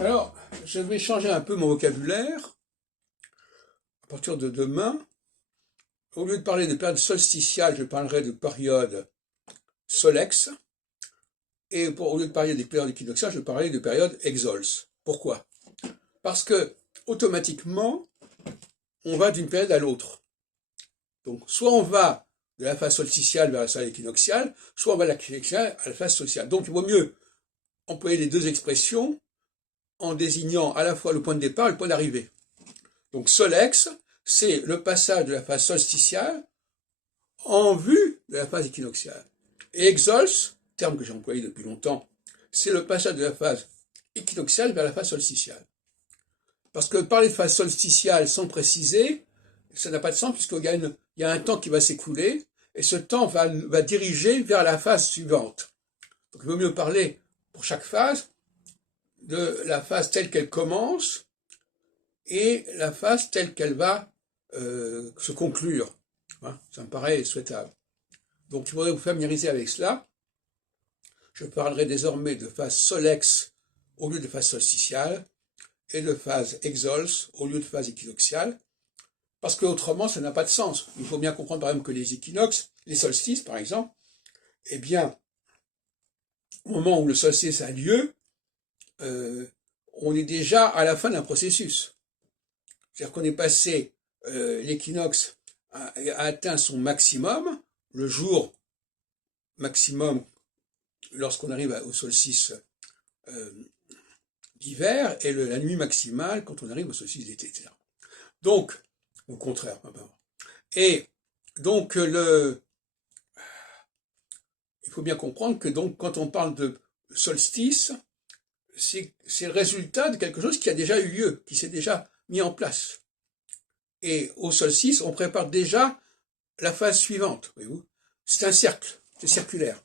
Alors, je vais changer un peu mon vocabulaire. À partir de demain, au lieu de parler de période solsticiale, je parlerai de période solex. Et au lieu de parler des périodes équinoxiales, je parlerai de période exols. Pourquoi? Parce que, automatiquement, on va d'une période à l'autre. Donc, soit on va de la phase solsticiale vers la phase équinoxiale, soit on va de l'équinoxiale à la phase solsticiale. Donc, il vaut mieux employer les deux expressions en désignant à la fois le point de départ et le point d'arrivée. Donc solex, c'est le passage de la phase solsticiale en vue de la phase équinoxiale. Et exols, terme que j'ai employé depuis longtemps, c'est le passage de la phase équinoxiale vers la phase solsticiale. Parce que parler de phase solsticiale sans préciser, ça n'a pas de sens puisqu'il y a un temps qui va s'écouler et ce temps va diriger vers la phase suivante. Donc il vaut mieux parler pour chaque phase de la phase telle qu'elle commence et la phase telle qu'elle va se conclure. Hein, ça me paraît souhaitable. Donc, il faudrait vous familiariser avec cela. Je parlerai désormais de phase solex au lieu de phase solsticiale et de phase exols au lieu de phase équinoxiale, parce que autrement, ça n'a pas de sens. Il faut bien comprendre, par exemple, que les équinoxes, les solstices, par exemple, eh bien, au moment où le solstice a lieu, on est déjà à la fin d'un processus. C'est-à-dire qu'on est passé, l'équinoxe a atteint son maximum, le jour maximum lorsqu'on arrive au solstice d'hiver, et la nuit maximale quand on arrive au solstice d'été, etc. Donc, au contraire. Et donc, il faut bien comprendre que donc, quand on parle de solstice, c'est le résultat de quelque chose qui a déjà eu lieu, qui s'est déjà mis en place. Et au solstice, on prépare déjà la phase suivante, voyez-vous. C'est un cercle, c'est circulaire.